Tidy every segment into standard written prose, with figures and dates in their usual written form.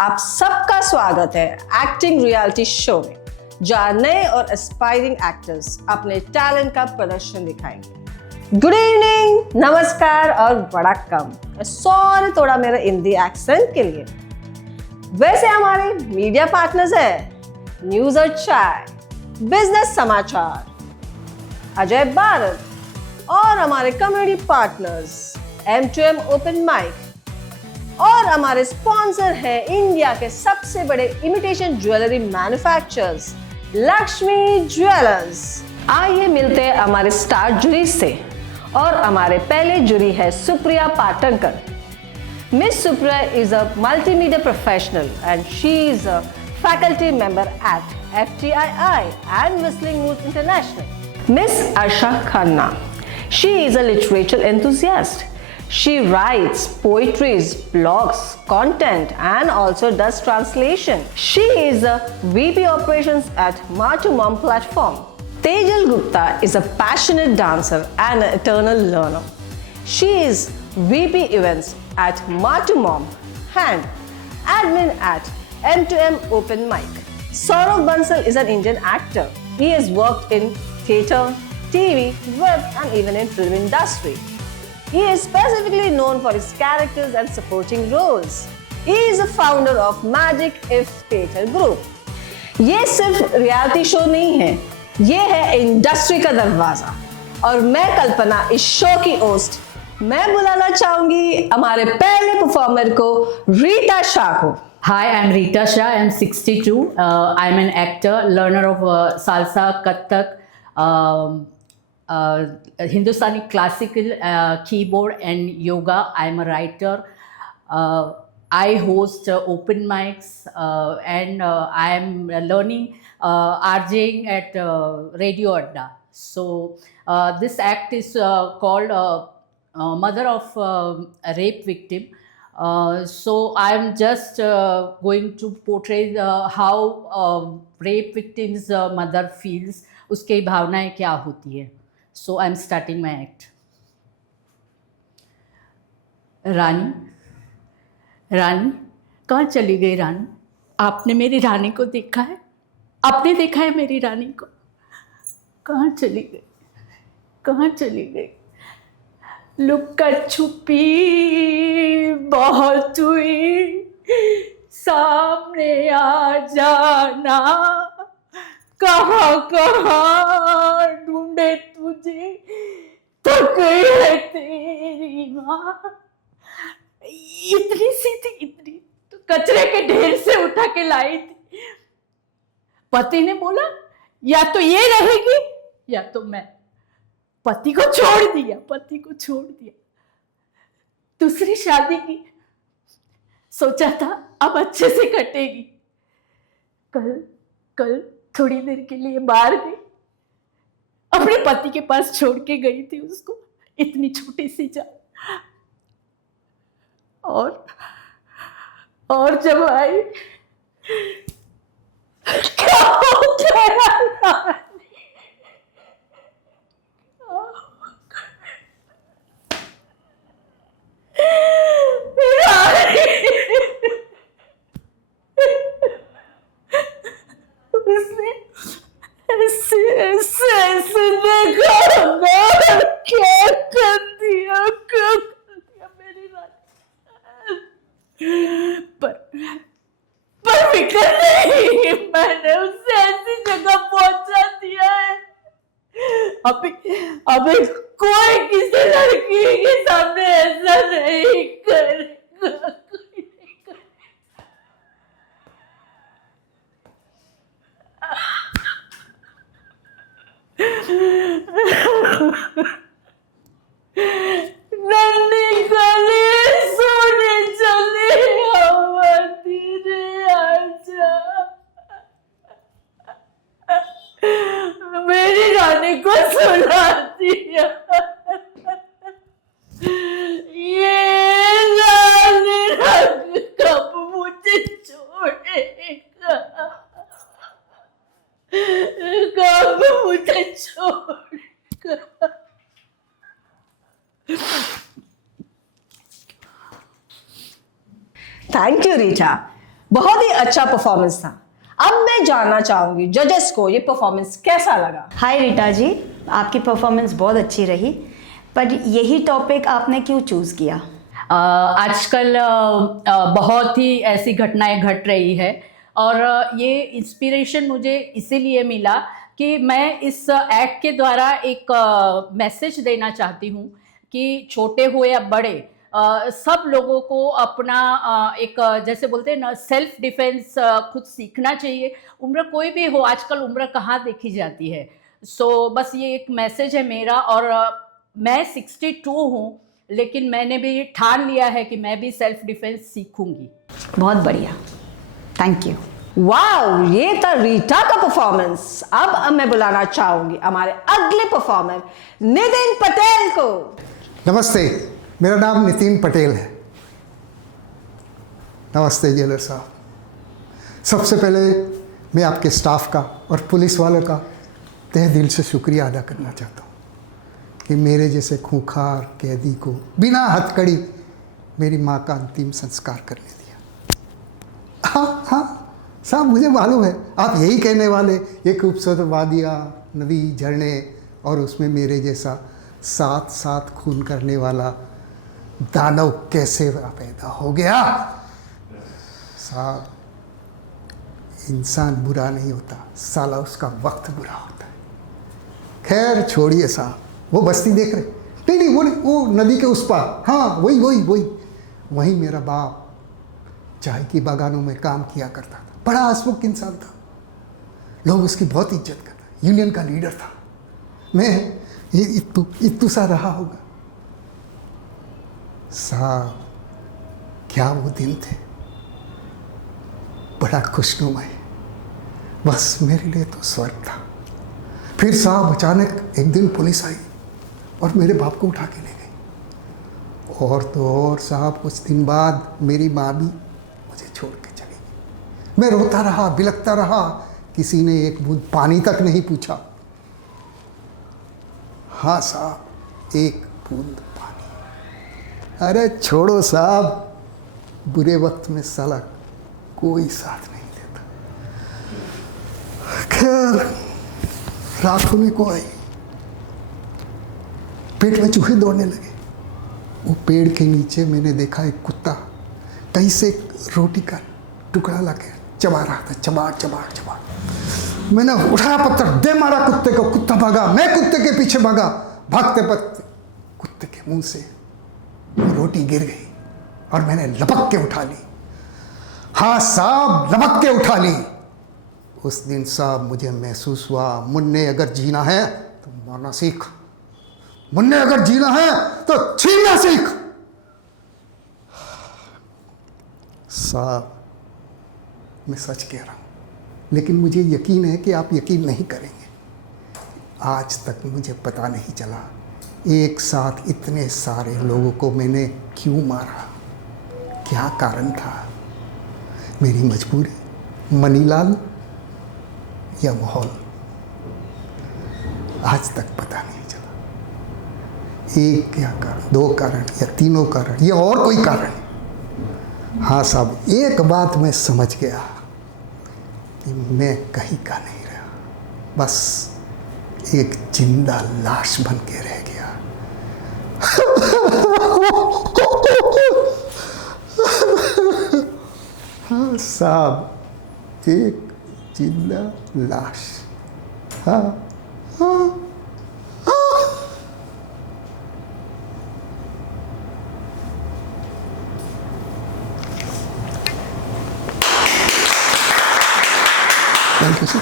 आप सबका स्वागत है एक्टिंग रियलिटी शो में, जहां नए और एस्पायरिंग एक्टर्स अपने टैलेंट का प्रदर्शन दिखाएंगे। गुड इवनिंग, नमस्कार और वड़क्कम। सॉरी थोड़ा मेरा हिंदी एक्सेंट के लिए। वैसे हमारे मीडिया पार्टनर्स है न्यूज और चाय, बिजनेस समाचार, अजय भारत और हमारे comedy partners M2M open mic और हमारे स्पॉन्सर है इंडिया के सबसे बड़े imitation jewellery manufacturers Lakshmi jewellers. आइए मिलते हैं हमारे स्टार जूरी से और हमारे पहले जूरी है Supriya Patankar. Miss Supriya is a multimedia professional and she is a faculty member at FTII and Whistling Woods International. Miss Arsha Khanna, she is a literature enthusiast. She writes poetries, blogs, content and also does translation. She is a VP operations at Ma2Mom platform. Tejal Gupta is a passionate dancer and an eternal learner. She is VP events at Ma2Mom and admin at M2M Open Mic. Saurav Bansal is an Indian actor. He has worked in theatre, TV, web and even in film industry. He is specifically known for his characters and supporting roles. He is the founder of Magic If Theatre Group. ये सिर्फ reality show नहीं है, ये है industry का दरवाजा। और मैं कल्पना इस शो की होस्ट, मैं बुलाना चाहूंगी हमारे पहले परफॉर्मर को, रीता शाह को। Hi, I'm Rita Shah. I'm 62. I'm an actor, learner of salsa, Kathak, Hindustani classical, keyboard and yoga. I'm a writer. I host open mics and I'm learning RJing at Radio Adda. So this act is called Mother of a Rape Victim. So I'm just going to portray how rape victim's mother feels, उसके भावनाएं क्या होती है. So I'm starting my act. रानी, रानी कहाँ चली गई रानी? आपने मेरी रानी को देखा है? आपने देखा है मेरी रानी को? कहाँ चली गई? कहाँ चली गई? लुका छुपी बहुत हुई, सामने आ जाना, कहाँ कहाँ ढूंढे तुझे, थक गई है तेरी माँ। इतनी सी थी, इतनी तो कचरे के ढेर से उठा के लाई थी। पति ने बोला या तो ये रहेगी या तो मैं। पति को छोड़ दिया, पति को छोड़ दिया, दूसरी शादी की। सोचा था अब अच्छे से कटेगी। कल थोड़ी देर के लिए बाहर गई, अपने पति के पास छोड़ के गई थी उसको, इतनी छोटी सी जान। और जब आई क्या हो गया? उसने ऐसे देखा, क्या कर दिया मेरी रानी। पर फिक्र नहीं, मैंने उसे ऐसी जगह पहुंचा दिया है, अभी कोई किसी लड़की के सामने ऐसा नहीं करेगा। नन्ही गली सोने चले, हवा धीरे आजा, मेरी रानी को सुला दिया। ये लाल रंग कब मुझे छोड़ेगा, कब मुझे छोड़ेगा। Thank you Rita. बहुत ही अच्छा परफॉर्मेंस था। अब मैं जानना चाहूंगी जजेस को ये परफॉर्मेंस कैसा लगा। हाय रीटा जी, आपकी परफॉर्मेंस बहुत अच्छी रही, पर यही टॉपिक आपने क्यों चूज़ किया? आजकल बहुत ही ऐसी घटनाएं घट रही है और ये इंस्पिरेशन मुझे इसीलिए मिला कि मैं इस एक्ट के द्वारा एक मैसेज देना चाहती हूँ कि छोटे हो या बड़े सब लोगों को अपना एक जैसे बोलते हैं ना सेल्फ डिफेंस खुद सीखना चाहिए। उम्र कोई भी हो, आजकल उम्र कहाँ देखी जाती है। सो बस ये एक मैसेज है मेरा। और मैं 62 हूँ, लेकिन मैंने भी ठान लिया है कि मैं भी सेल्फ डिफेंस सीखूंगी। बहुत बढ़िया, थैंक यू। वाओ, ये था रीटा का परफॉर्मेंस। अब मैं बुलाना चाहूंगी हमारे अगले परफॉर्मर नितिन पटेल को। नमस्ते, मेरा नाम नितिन पटेल है। नमस्ते जेलर साहब। सबसे पहले मैं आपके स्टाफ का और पुलिस वालों का तहे दिल से शुक्रिया अदा करना चाहता हूँ कि मेरे जैसे खूंखार कैदी को बिना हथकड़ी मेरी माँ का अंतिम संस्कार करने दिया। हाँ हाँ साहब, मुझे मालूम है आप यही कहने वाले, ये खूबसूरत वादियाँ, नदी, झरने और उसमें मेरे जैसा साथ साथ खून करने वाला दानव कैसे पैदा हो गया। साहब, इंसान बुरा नहीं होता, साला उसका वक्त बुरा होता है। खैर छोड़िए साहब, वो बस्ती देख रहे? नहीं, वो नदी के उस पार। हाँ, वही मेरा बाप चाय की बागानों में काम किया करता था। बड़ा हंसमुख इंसान था, लोग उसकी बहुत इज्जत करते, यूनियन का लीडर था। मैं ये इत्तू सा रहा होगा। साहब, क्या वो दिन थे, बड़ा खुशनुमा है। बस मेरे लिए तो स्वर्ग था। फिर साहब अचानक एक दिन पुलिस आई और मेरे बाप को उठा के ले गई। और तो और साहब, कुछ दिन बाद मेरी माँ भी मुझे छोड़ के चली गई। मैं रोता रहा, बिलखता रहा, किसी ने एक बूंद पानी तक नहीं पूछा। हाँ साहब, एक बूंद पानी। अरे छोड़ो साहब, बुरे वक्त में साला कोई साथ नहीं देता। खैर रात होने को आई, पेट में चूहे दौड़ने लगे। वो पेड़ के नीचे मैंने देखा एक कुत्ता कहीं से रोटी का टुकड़ा लाके चबा रहा था, चबा। मैंने उठाया पत्थर, दे मारा कुत्ते को। कुत्ता भागा, मैं कुत्ते के पीछे भागा। भागते भागते कुत्ते के मुंह से रोटी गिर गई और मैंने लपक के उठा ली। हाँ साहब, लपक के उठा ली। उस दिन साहब मुझे महसूस हुआ, मुन्ने अगर जीना है तो मरना सीख, मुन्ने अगर जीना है तो छीनना सीख। साहब, मैं सच कह रहा हूं, लेकिन मुझे यकीन है कि आप यकीन नहीं करेंगे। आज तक मुझे पता नहीं चला एक साथ इतने सारे लोगों को मैंने क्यों मारा, क्या कारण था। मेरी मजबूरी, मनीलाल या माहौल, आज तक पता नहीं चला। एक क्या कारण, दो कारण या तीनों कारण या और कोई कारण। हाँ साहब, एक बात मैं समझ गया कि मैं कहीं का नहीं रहा, बस एक जिंदा लाश बन के रह गया। हाँ साहब, एक जिंदा लाश। हाँ हाँ thank you sir.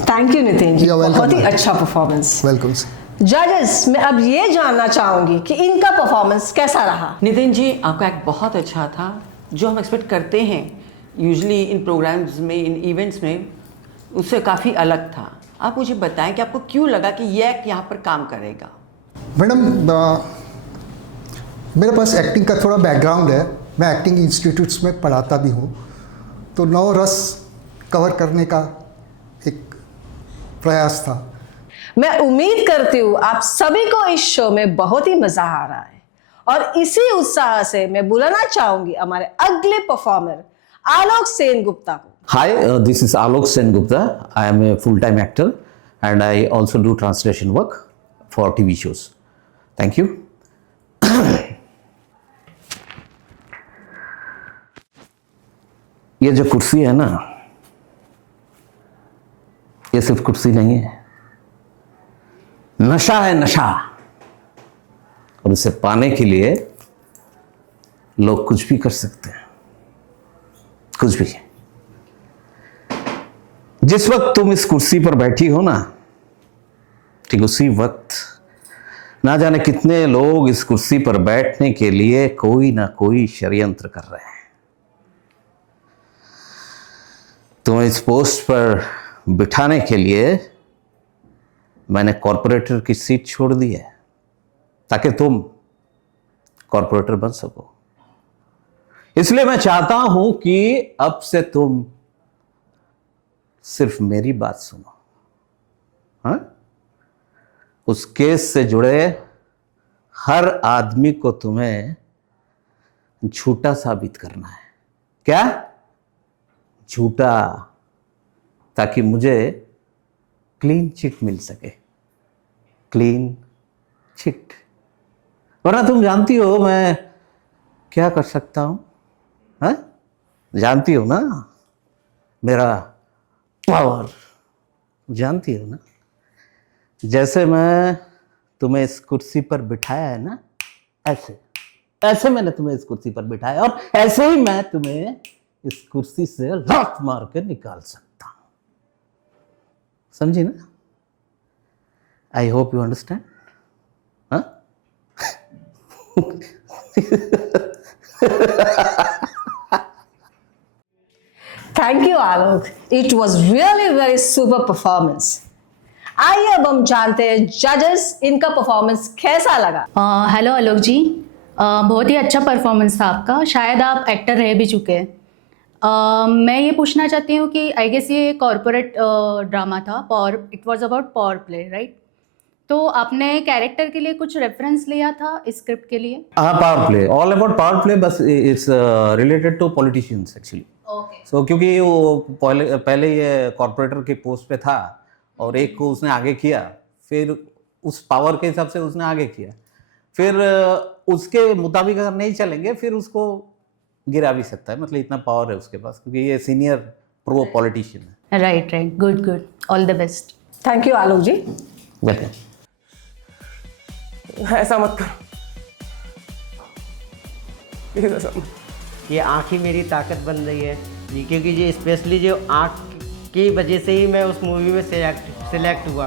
Thank you Nitin ji, You're welcome, बहुत ही ma'am. अच्छा परफॉर्मेंस। Welcome sir. जजेस, मैं अब ये जानना चाहूंगी कि इनका परफॉर्मेंस कैसा रहा। नितिन जी, आपका एक्ट बहुत अच्छा था। जो हम एक्सपेक्ट करते हैं यूजुअली इन प्रोग्राम्स में, इन इवेंट्स में, उससे काफ़ी अलग था। आप मुझे बताएं कि आपको क्यों लगा कि ये एक्ट यहाँ पर काम करेगा। मैडम, मेरे पास एक्टिंग का थोड़ा बैकग्राउंड है। मैं एक्टिंग इंस्टीट्यूट्स में पढ़ाता भी हूँ, तो 9 रस कवर करने का एक प्रयास था। मैं उम्मीद करती हूँ आप सभी को इस शो में बहुत ही मजा आ रहा है, और इसी उत्साह से मैं बुलाना चाहूंगी हमारे अगले परफॉर्मर, आलोक सेन गुप्ता को। Hi, this is Alok Sen Gupta. I am a full-time actor and I also do translation work for TV shows. Thank you. ये जो कुर्सी है ना, ये सिर्फ कुर्सी नहीं है, नशा है, नशा। और उसे पाने के लिए लोग कुछ भी कर सकते हैं, कुछ भी। जिस वक्त तुम इस कुर्सी पर बैठी हो ना, ठीक उसी वक्त ना जाने कितने लोग इस कुर्सी पर बैठने के लिए कोई ना कोई षड्यंत्र कर रहे हैं। तुम्हें इस पोस्ट पर बिठाने के लिए मैंने कॉर्पोरेटर की सीट छोड़ दी है, ताकि तुम कॉर्पोरेटर बन सको। इसलिए मैं चाहता हूं कि अब से तुम सिर्फ मेरी बात सुनो। हाँ? उस केस से जुड़े हर आदमी को तुम्हें झूठा साबित करना है। क्या? झूठा, ताकि मुझे क्लीन चिट मिल सके। Clean chit. वरना तुम जानती हो मैं क्या कर सकता हूं? हाँ? जानती हो ना मेरा पावर, जानती हो ना। जैसे मैं तुम्हें इस कुर्सी पर बिठाया है ना, ऐसे मैंने तुम्हें इस कुर्सी पर बिठाया, और ऐसे ही मैं तुम्हें इस कुर्सी से लात मार के निकाल सकता हूं। समझी ना? I hope you understand. हाँ? Thank you Alok, it was really very super performance. आइए अब हम जानते हैं जजेस, इनका परफॉर्मेंस कैसा लगा। हेलो आलोक जी, बहुत ही अच्छा परफॉर्मेंस था आपका। शायद आप एक्टर रह भी चुके हैं। मैं ये पूछना चाहती हूँ कि आई गेस ये कॉर्पोरेट ड्रामा था, it was about power play, right? तो आपने कैरेक्टर के लिए कुछ रेफरेंस लिया था इस स्क्रिप्ट के लिए? हाँ, power play, all about power play, बस it's related to politicians actually. Okay. So क्योंकि वो पहले ये कॉर्पोरेटर की पोस्ट पे था और एक को उसने आगे किया, फिर उस पावर के हिसाब से उसने आगे किया, फिर उसके मुताबिक अगर नहीं चलेंगे फिर उसको गिरा भी सकता है। मतलब इतना पावर है उसके पास, क्योंकि ये सीनियर प्रो पॉलिटिशियन है। Right, good, all the best. Thank you Alok ji. Welcome. ऐसा मत कर प्लीज, ऐसा मत। ये आँख ही मेरी ताकत बन रही है जी, क्योंकि जी स्पेशली जो आँख की वजह से ही मैं उस मूवी में सिलेक्ट हुआ।